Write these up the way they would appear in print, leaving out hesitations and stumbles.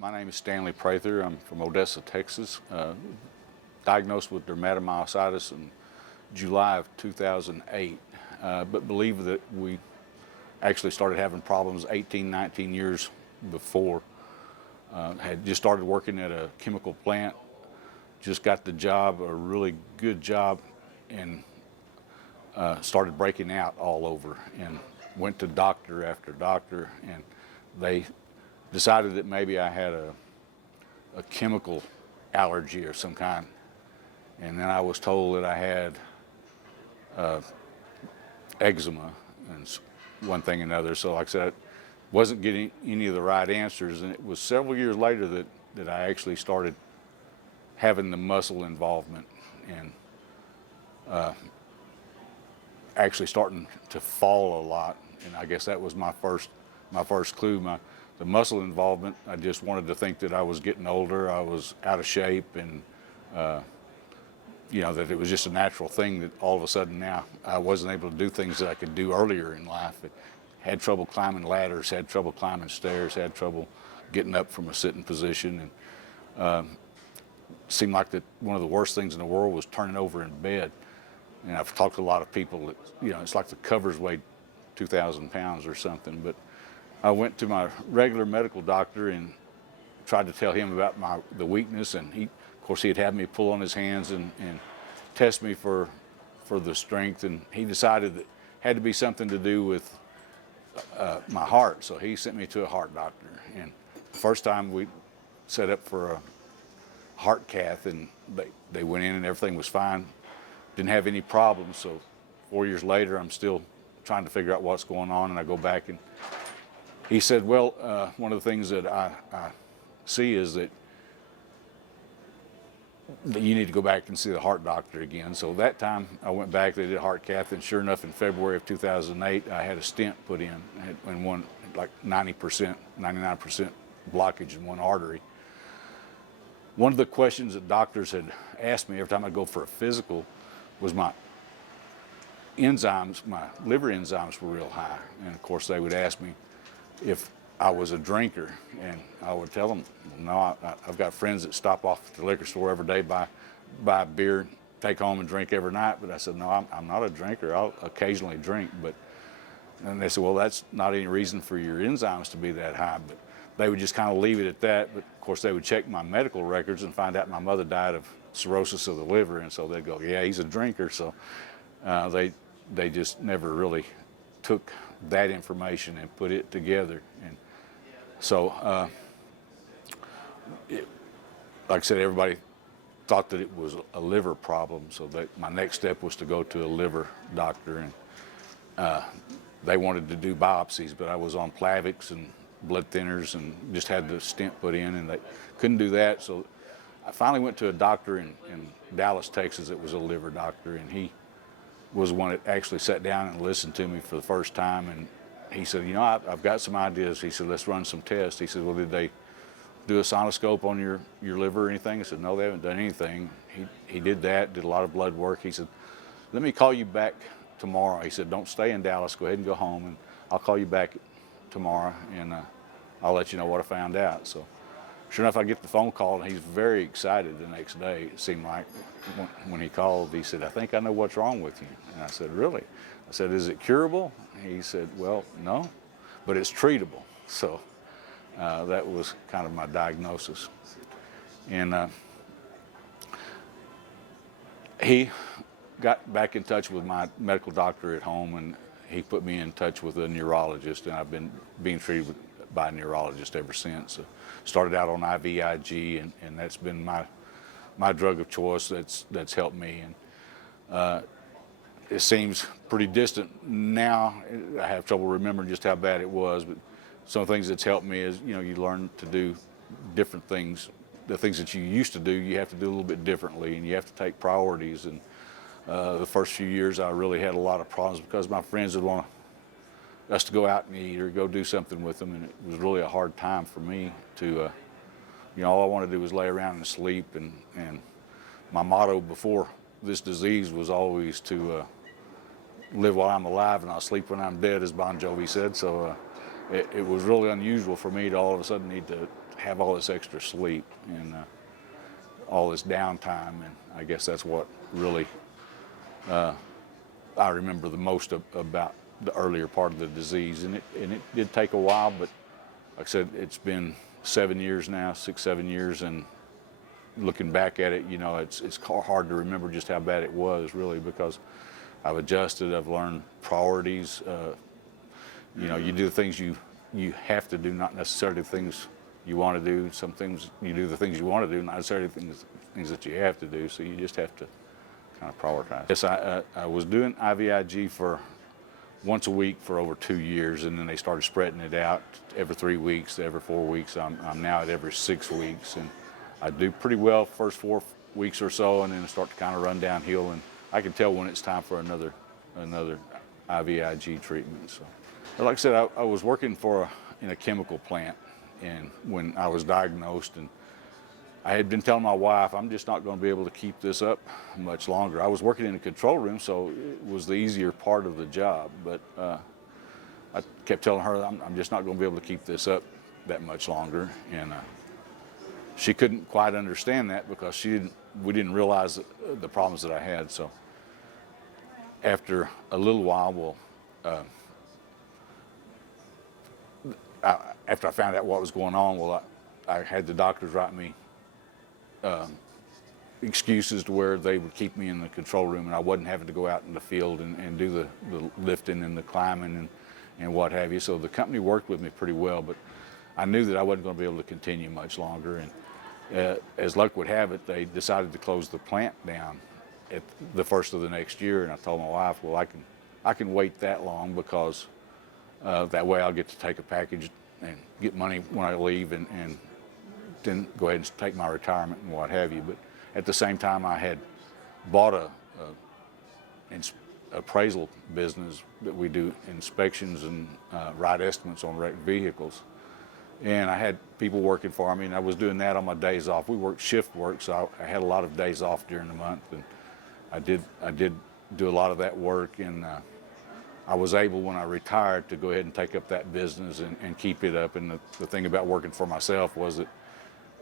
My name is Stanley Prather. I'm from Odessa, Texas. Diagnosed with dermatomyositis in July of 2008. But believe that we actually started having problems 18, 19 years before. Had just started working at a chemical plant, just got the job, a really good job, and started breaking out all over, and went to doctor after doctor, and they decided that maybe I had a chemical allergy of some kind. And then I was told that I had eczema and one thing and another. So like I said, I wasn't getting any of the right answers. And it was several years later that I actually started having the muscle involvement and actually starting to fall a lot. And I guess that was my first clue. The muscle involvement, I just wanted to think that I was getting older, I was out of shape, and that it was just a natural thing that all of a sudden now I wasn't able to do things that I could do earlier in life. Had trouble climbing ladders, had trouble climbing stairs, had trouble getting up from a sitting position, and seemed like that one of the worst things in the world was turning over in bed. And I've talked to a lot of people that, it's like the covers weighed 2,000 pounds or something. But I went to my regular medical doctor and tried to tell him about the weakness, and of course, he'd have me pull on his hands and test me for the strength, and he decided that it had to be something to do with my heart, so he sent me to a heart doctor. And the first time we set up for a heart cath, and they went in and everything was fine, didn't have any problems. So 4 years later, I'm still trying to figure out what's going on, and I go back and he said, well, one of the things that I see is that you need to go back and see the heart doctor again. So that time I went back, they did a heart cath, and sure enough, in February of 2008, I had a stent put in. I had one, like 90%, 99% blockage in one artery. One of the questions that doctors had asked me every time I go for a physical was my enzymes, my liver enzymes were real high. And of course, they would ask me if I was a drinker, and I would tell them, no, I've got friends that stop off at the liquor store every day, buy a beer, take home and drink every night. But I said, no, I'm not a drinker. I'll occasionally drink. And they said, well, that's not any reason for your enzymes to be that high. But they would just kind of leave it at that. But of course, they would check my medical records and find out my mother died of cirrhosis of the liver. And so they'd go, yeah, he's a drinker. So they just never really took that information and put it together. And so, like I said, everybody thought that it was a liver problem. So my next step was to go to a liver doctor, and they wanted to do biopsies, but I was on Plavix and blood thinners and just had the stent put in, and they couldn't do that. So I finally went to a doctor in Dallas, Texas. That was a liver doctor, and he was the one that actually sat down and listened to me for the first time. And he said, I've got some ideas. He said, let's run some tests. He said, well, did they do a sonoscope on your liver or anything? I said, no, they haven't done anything. He did that, did a lot of blood work. He said, let me call you back tomorrow. He said, don't stay in Dallas, go ahead and go home, and I'll call you back tomorrow, and I'll let you know what I found out. So sure enough, I get the phone call, and he's very excited the next day, it seemed like. When he called, he said, I think I know what's wrong with you. And I said, really? I said, is it curable? He said, well, no, but it's treatable. So that was kind of my diagnosis. And he got back in touch with my medical doctor at home, and he put me in touch with a neurologist, and I've been being treated by a neurologist ever since. So started out on IVIG, and that's been my drug of choice that's helped me. And it seems pretty distant now. I have trouble remembering just how bad it was, but some things that's helped me is, you learn to do different things. The things that you used to do, you have to do a little bit differently, and you have to take priorities. And the first few years, I really had a lot of problems because my friends would want us to go out and eat or go do something with them, and it was really a hard time for me to, all I wanted to do was lay around and sleep. And my motto before this disease was always to live while I'm alive and I'll sleep when I'm dead, as Bon Jovi said. So it was really unusual for me to all of a sudden need to have all this extra sleep and all this downtime, and I guess that's what really I remember the most about the earlier part of the disease. And it did take a while, but like I said, it's been 7 years now, 6, 7 years, and looking back at it, you know, it's hard to remember just how bad it was, really, because I've adjusted, I've learned priorities. You know, you do the things you have to do, not necessarily the things you want to do. Some things you do the things you want to do, not necessarily things that you have to do. So you just have to kind of prioritize. Yes, I was doing IVIG for once a week for over 2 years, and then they started spreading it out every 3 weeks, every 4 weeks. I'm now at every 6 weeks, and I do pretty well first 4 weeks or so, and then I start to kind of run downhill, and I can tell when it's time for another IVIG treatment. So, but like I said, I was working in a chemical plant, and when I was diagnosed, and I had been telling my wife, I'm just not going to be able to keep this up much longer. I was working in a control room, so it was the easier part of the job, but I kept telling her I'm just not going to be able to keep this up that much longer, and she couldn't quite understand that because we didn't realize the problems that I had. So after a little while, after I found out what was going on, I had the doctors write me excuses to where they would keep me in the control room, and I wasn't having to go out in the field and do the lifting and the climbing and what have you. So the company worked with me pretty well, but I knew that I wasn't going to be able to continue much longer. And as luck would have it, they decided to close the plant down at the first of the next year. And I told my wife, well, I can wait that long, because that way I'll get to take a package and get money when I leave, and then go ahead and take my retirement and what have you. But at the same time, I had bought an appraisal business that we do inspections and write estimates on wrecked vehicles. And I had people working for me, and I was doing that on my days off. We worked shift work, so I had a lot of days off during the month, and I did do a lot of that work. And I was able, when I retired, to go ahead and take up that business and keep it up. And the thing about working for myself was that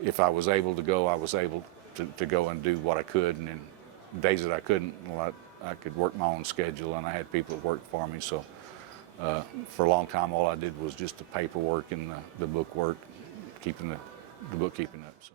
if I was able to go, I was able to go and do what I could. And then days that I couldn't, well, I could work my own schedule, and I had people that worked for me. So for a long time, all I did was just the paperwork and the book work, keeping the bookkeeping up. So.